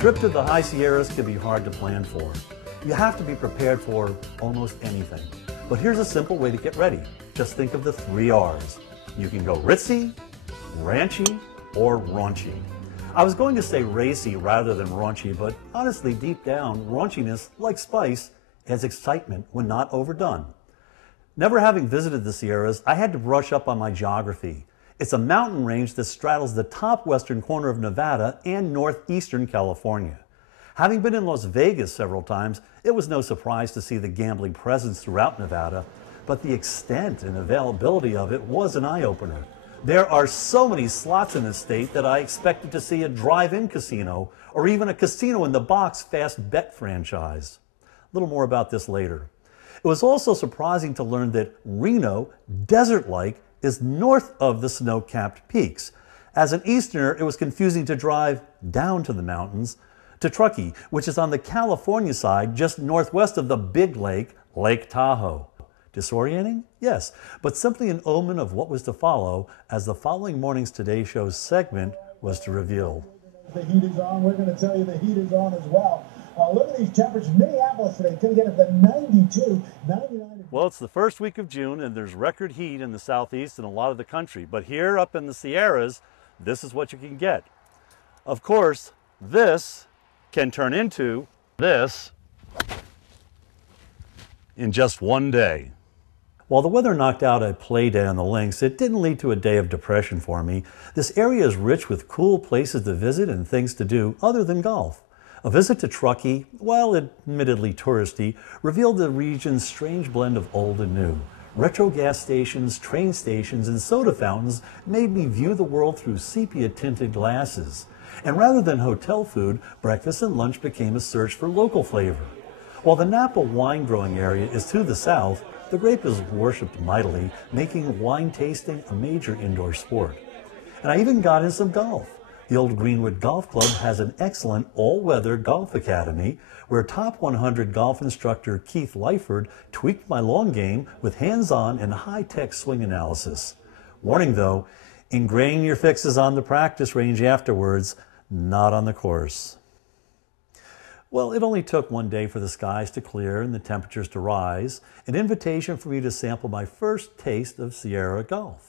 trip to the High Sierras can be hard to plan for. You have to be prepared for almost anything. But here's a simple way to get ready. Just think of the 3 R's. You can go ritzy, ranchy, or raunchy. I was going to say racy rather than raunchy, but honestly, deep down, raunchiness, like spice, adds excitement when not overdone. Never having visited the Sierras, I had to brush up on my geography. It's a mountain range that straddles the top western corner of Nevada and northeastern California. Having been in Las Vegas several times, it was no surprise to see the gambling presence throughout Nevada, but the extent and availability of it was an eye-opener. There are so many slots in the state that I expected to see a drive-in casino or even a casino-in-the-box fast bet franchise. A little more about this later. It was also surprising to learn that Reno, desert-like, is north of the snow-capped peaks. As an Easterner, it was confusing to drive down to the mountains to Truckee, which is on the California side just northwest of the big lake, Lake Tahoe. Disorienting? Yes, but simply an omen of what was to follow as the following morning's Today Show's segment was to reveal. The heat is on. We're going to tell you the heat is on as well. Look at these temperatures. Minneapolis today going to get up to 92, 99. Well, it's the first week of June and there's record heat in the southeast and a lot of the country. But here up in the Sierras, this is what you can get. Of course, this can turn into this in just one day. While the weather knocked out a play day on the links, it didn't lead to a day of depression for me. This area is rich with cool places to visit and things to do other than golf. A visit to Truckee, while admittedly touristy, revealed the region's strange blend of old and new. Retro gas stations, train stations, and soda fountains made me view the world through sepia-tinted glasses. And rather than hotel food, breakfast and lunch became a search for local flavor. While the Napa wine growing area is to the south, the grape is worshipped mightily, making wine tasting a major indoor sport. And I even got in some golf. The Old Greenwood Golf Club has an excellent all-weather golf academy where top 100 golf instructor Keith Lyford tweaked my long game with hands-on and high-tech swing analysis. Warning though, ingrain your fixes on the practice range afterwards, not on the course. Well, it only took one day for the skies to clear and the temperatures to rise, an invitation for me to sample my first taste of Sierra golf.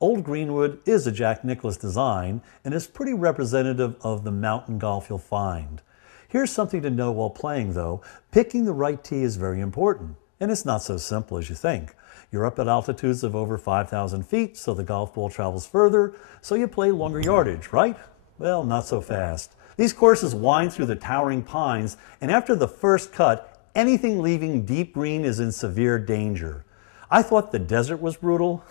Old Greenwood is a Jack Nicklaus design and is pretty representative of the mountain golf you'll find. Here's something to know while playing though, picking the right tee is very important, and it's not so simple as you think. You're up at altitudes of over 5,000 feet, so the golf ball travels further, so you play longer yardage, right? Well, not so fast. These courses wind through the towering pines, and after the first cut, anything leaving deep green is in severe danger. I thought the desert was brutal,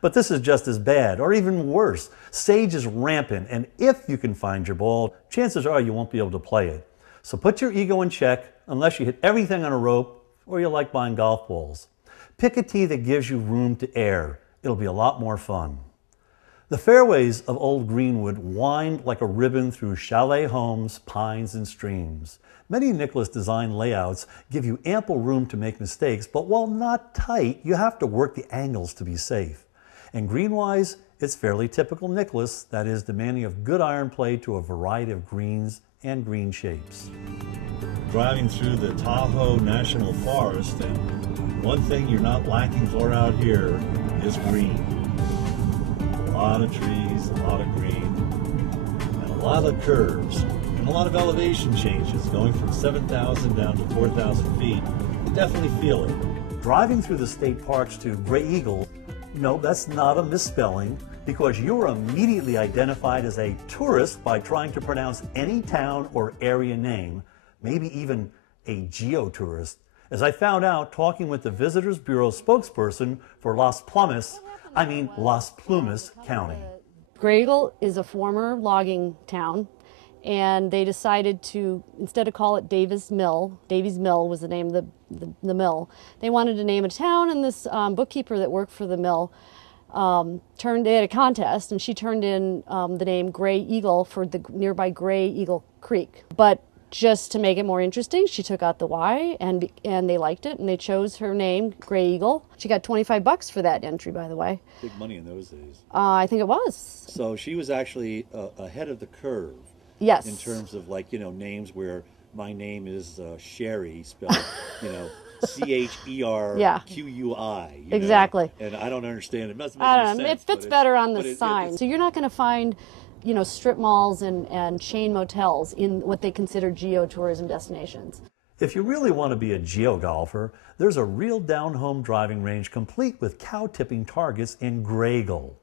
but this is just as bad, or even worse. Sage is rampant, and if you can find your ball, chances are you won't be able to play it. So put your ego in check, unless you hit everything on a rope, or you like buying golf balls. Pick a tee that gives you room to air. It'll be a lot more fun. The fairways of Old Greenwood wind like a ribbon through chalet homes, pines, and streams. Many Nicklaus design layouts give you ample room to make mistakes, but while not tight, you have to work the angles to be safe. And green-wise, it's fairly typical Nicklaus, that is, demanding of good iron play to a variety of greens and green shapes. Driving through the Tahoe National Forest, and one thing you're not lacking for out here is green. A lot of trees, a lot of green, and a lot of curves, and a lot of elevation changes, going from 7,000 down to 4,000 feet. You definitely feel it. Driving through the state parks to Gray Eagle, no, that's not a misspelling, because you're immediately identified as a tourist by trying to pronounce any town or area name, maybe even a geotourist. As I found out talking with the Visitors Bureau spokesperson for Las Plumas County. Gray Eagle is a former logging town, and they decided to, instead of call it Davis Mill was the name of the mill, they wanted to name a town, and this bookkeeper that worked for the mill they had a contest, and she turned in the name Gray Eagle for the nearby Gray Eagle Creek. But just to make it more interesting, she took out the Y, and they liked it, and they chose her name, Gray Eagle. She got $25 for that entry, by the way. Big money in those days. I think it was. So she was actually ahead of the curve. Yes. In terms of like, you know, names where my name is Sherry, spelled, you know, CHERQUI. Exactly. And I don't understand. It must make I no don't know. sense. It fits better on the sign. So you're not going to find, you know, strip malls and chain motels in what they consider geotourism destinations. If you really want to be a geo-golfer, there's a real down-home driving range complete with cow-tipping targets in Graygull.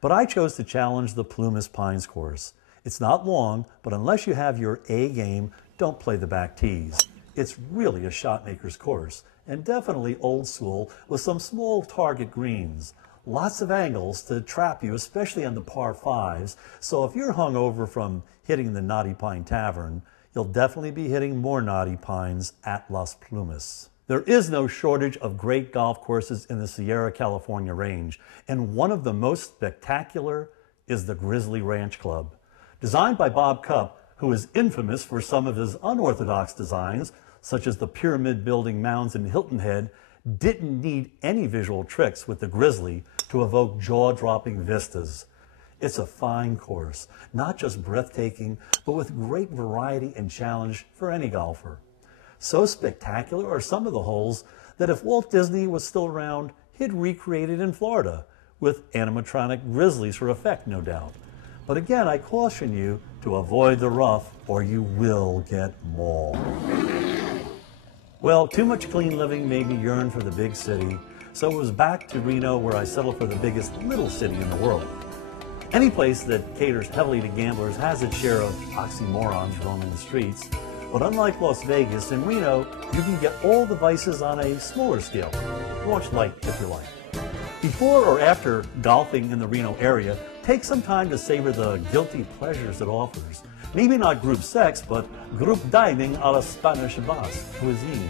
But I chose to challenge the Plumas Pines course. It's not long, but unless you have your A game, don't play the back tees. It's really a shot maker's course, and definitely old school with some small target greens. Lots of angles to trap you, especially on the par fives, so if you're hung over from hitting the Knotty Pine Tavern, you'll definitely be hitting more Knotty Pines at Las Plumas. There is no shortage of great golf courses in the Sierra California range, and one of the most spectacular is the Grizzly Ranch Club. Designed by Bob Cupp, who is infamous for some of his unorthodox designs, such as the pyramid building mounds in Hilton Head, didn't need any visual tricks with the Grizzly to evoke jaw-dropping vistas. It's a fine course, not just breathtaking, but with great variety and challenge for any golfer. So spectacular are some of the holes that if Walt Disney was still around, he'd recreate it in Florida, with animatronic grizzlies for effect, no doubt. But again, I caution you to avoid the rough, or you will get mauled. Well, too much clean living made me yearn for the big city, so it was back to Reno where I settled for the biggest little city in the world. Any place that caters heavily to gamblers has its share of oxymorons roaming the streets, but unlike Las Vegas, in Reno, you can get all the vices on a smaller scale. Watch light if you like. Before or after golfing in the Reno area, take some time to savor the guilty pleasures it offers. Maybe not group sex, but group dining a la Spanish Basque cuisine.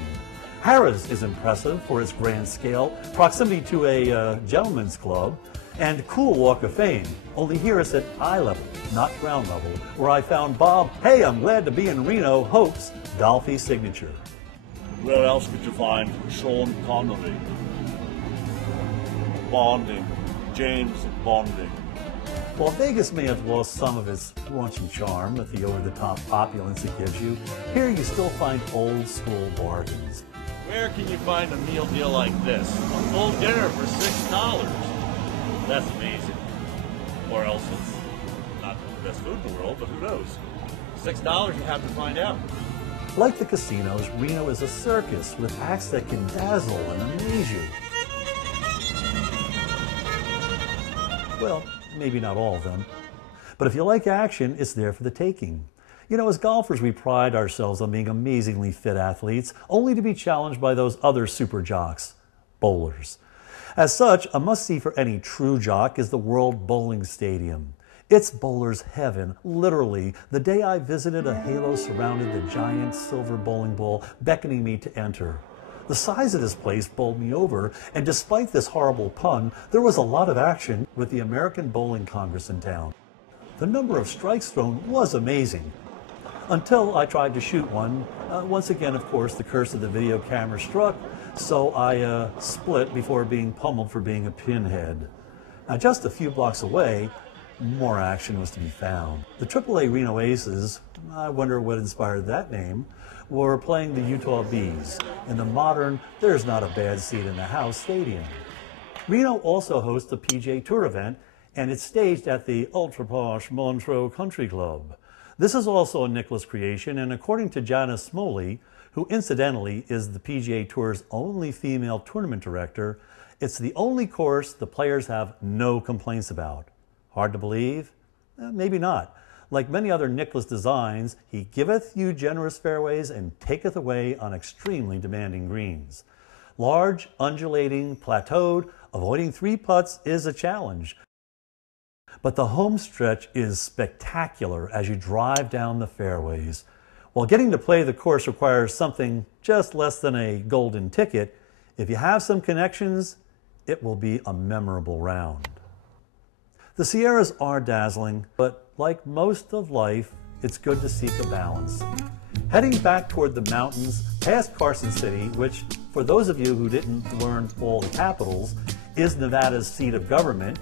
Harrah's is impressive for its grand scale, proximity to a gentleman's club, and cool Walk of Fame. Only here it's at eye level, not ground level, where I found Bob, hey, I'm glad to be in Reno, Hope's golfy signature. Where else could you find Sean Connery? Bonding, James Bonding. While Vegas may have lost some of its raunchy charm with the over-the-top opulence it gives you, here you still find old-school bargains. Where can you find a meal deal like this? A full dinner for $6. That's amazing. Or else it's not the best food in the world, but who knows? $6 you have to find out. Like the casinos, Reno is a circus with acts that can dazzle and amaze you. Well, maybe not all of them. But if you like action, it's there for the taking. You know, as golfers, we pride ourselves on being amazingly fit athletes, only to be challenged by those other super jocks, bowlers. As such, a must-see for any true jock is the World Bowling Stadium. It's bowler's heaven, literally. The day I visited, a halo surrounded the giant silver bowling ball, beckoning me to enter. The size of this place bowled me over, and despite this horrible pun, there was a lot of action with the American Bowling Congress in town. The number of strikes thrown was amazing, until I tried to shoot one. Once again, of course, the curse of the video camera struck, so I split before being pummeled for being a pinhead. Now, just a few blocks away, more action was to be found. The AAA Reno Aces, I wonder what inspired that name, were playing the Utah Bees in the modern There's Not a Bad Seat in the House stadium. Reno also hosts a PGA Tour event, and it's staged at the ultra-posh Montreux Country Club. This is also a Nicklaus creation, and according to Janice Smoley, who incidentally is the PGA Tour's only female tournament director, it's the only course the players have no complaints about. Hard to believe? Maybe not. Like many other Nicklaus designs, he giveth you generous fairways and taketh away on extremely demanding greens. Large, undulating, plateaued, avoiding three putts is a challenge. But the home stretch is spectacular as you drive down the fairways. While getting to play the course requires something just less than a golden ticket, if you have some connections, it will be a memorable round. The Sierras are dazzling, but like most of life, it's good to seek a balance. Heading back toward the mountains, past Carson City, which, for those of you who didn't learn all the capitals, is Nevada's seat of government,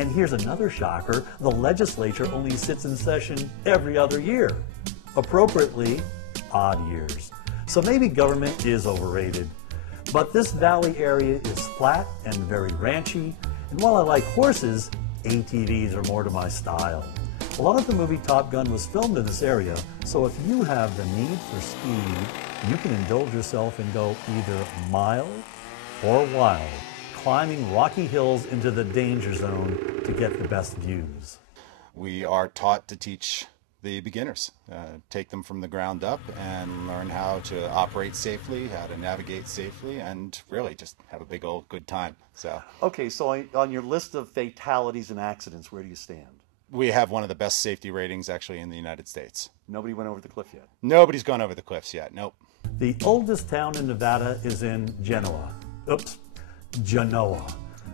And here's another shocker, the legislature only sits in session every other year. Appropriately, odd years. So maybe government is overrated. But this valley area is flat and very ranchy, and while I like horses, ATVs are more to my style. A lot of the movie Top Gun was filmed in this area, so if you have the need for speed, you can indulge yourself and go either mild or wild, climbing rocky hills into the danger zone to get the best views. We are taught to teach the beginners, take them from the ground up and learn how to operate safely, how to navigate safely, and really just have a big old good time. So, okay, so on your list of fatalities and accidents, where do you stand? we have one of the best safety ratings actually in the United States. Nobody went over the cliff yet? Nobody's gone over the cliffs yet, nope. The oldest town in Nevada is in Genoa. Genoa.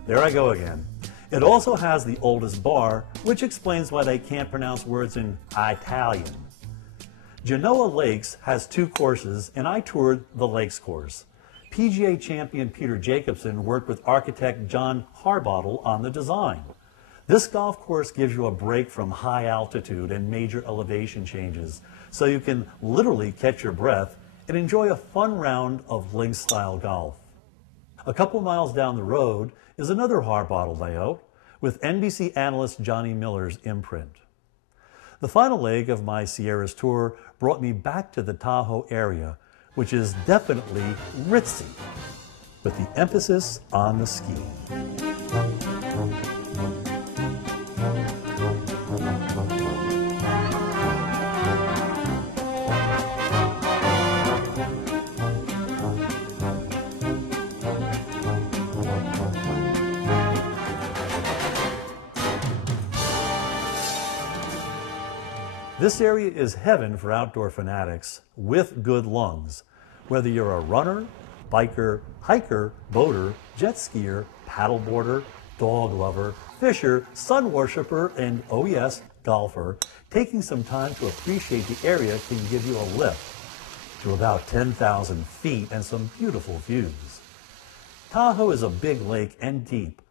There I go again. It also has the oldest bar, which explains why they can't pronounce words in Italian. Genoa Lakes has 2 courses, and I toured the Lakes course. PGA champion Peter Jacobsen worked with architect John Harbottle on the design. This golf course gives you a break from high altitude and major elevation changes, so you can literally catch your breath and enjoy a fun round of links-style golf. A couple miles down the road is another Harbottle layout with NBC analyst Johnny Miller's imprint. The final leg of my Sierras tour brought me back to the Tahoe area, which is definitely ritzy, with the emphasis on the ski. This area is heaven for outdoor fanatics with good lungs. Whether you're a runner, biker, hiker, boater, jet skier, paddleboarder, dog lover, fisher, sun worshiper, and oh yes, golfer, taking some time to appreciate the area can give you a lift to about 10,000 feet and some beautiful views. Tahoe is a big lake and deep.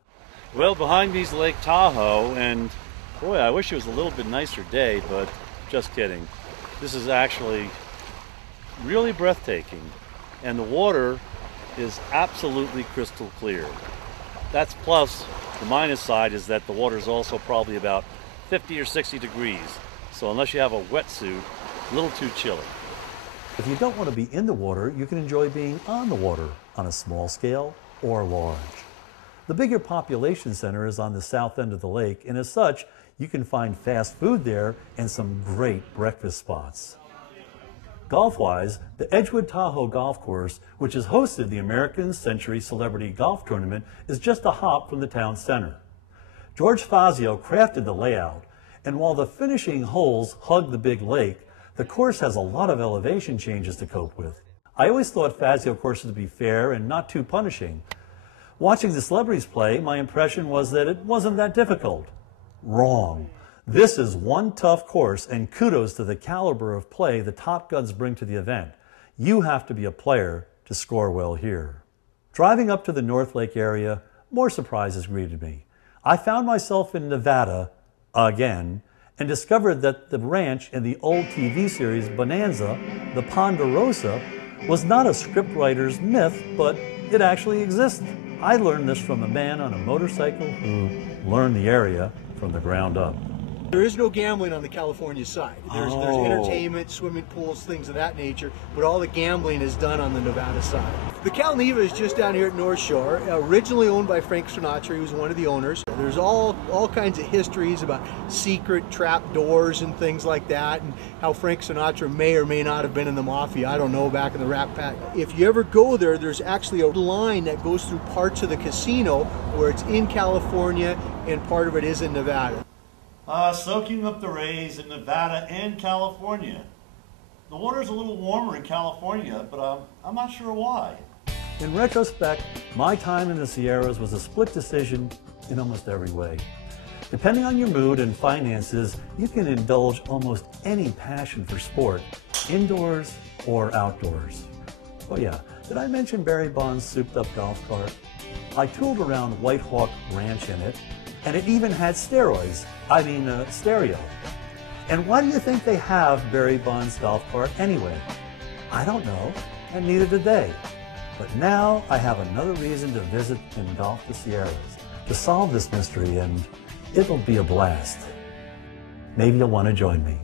Well, behind me is Lake Tahoe, and boy, I wish it was a little bit nicer day, but just kidding. This is actually really breathtaking, and the water is absolutely crystal clear. That's plus. The minus side is that the water is also probably about 50 or 60 degrees, so unless you have a wetsuit, a little too chilly. If you don't want to be in the water, you can enjoy being on the water on a small scale or large. The bigger population center is on the south end of the lake, and as such, you can find fast food there and some great breakfast spots. Golf-wise, the Edgewood Tahoe Golf Course, which has hosted the American Century Celebrity Golf Tournament, is just a hop from the town center. George Fazio crafted the layout, and while the finishing holes hug the big lake, the course has a lot of elevation changes to cope with. I always thought Fazio courses to be fair and not too punishing. Watching the celebrities play, my impression was that it wasn't that difficult. Wrong. This is one tough course, and kudos to the caliber of play the Top Guns bring to the event. You have to be a player to score well here. Driving up to the North Lake area, more surprises greeted me. I found myself in Nevada again and discovered that the ranch in the old TV series Bonanza, the Ponderosa, was not a scriptwriter's myth, but it actually exists. I learned this from a man on a motorcycle who learned the area from the ground up. There is no gambling on the California side. There's entertainment, swimming pools, things of that nature, but all the gambling is done on the Nevada side. The Cal Neva is just down here at North Shore, originally owned by Frank Sinatra. He was one of the owners. There's all kinds of histories about secret trap doors and things like that, and how Frank Sinatra may or may not have been in the mafia. I don't know, back in the Rat Pack. If you ever go there, there's actually a line that goes through parts of the casino where it's in California and part of it is in Nevada. Soaking up the rays in Nevada and California. The water's a little warmer in California, but I'm not sure why. In retrospect, my time in the Sierras was a split decision in almost every way. Depending on your mood and finances, you can indulge almost any passion for sport, indoors or outdoors. Oh yeah, did I mention Barry Bond's souped-up golf cart? I tooled around White Hawk Ranch in it, And it even had stereo. And why do you think they have Barry Bonds Golf Cart anyway? I don't know, and neither did they. But now I have another reason to visit and golf the Sierras, to solve this mystery, and it'll be a blast. Maybe you'll want to join me.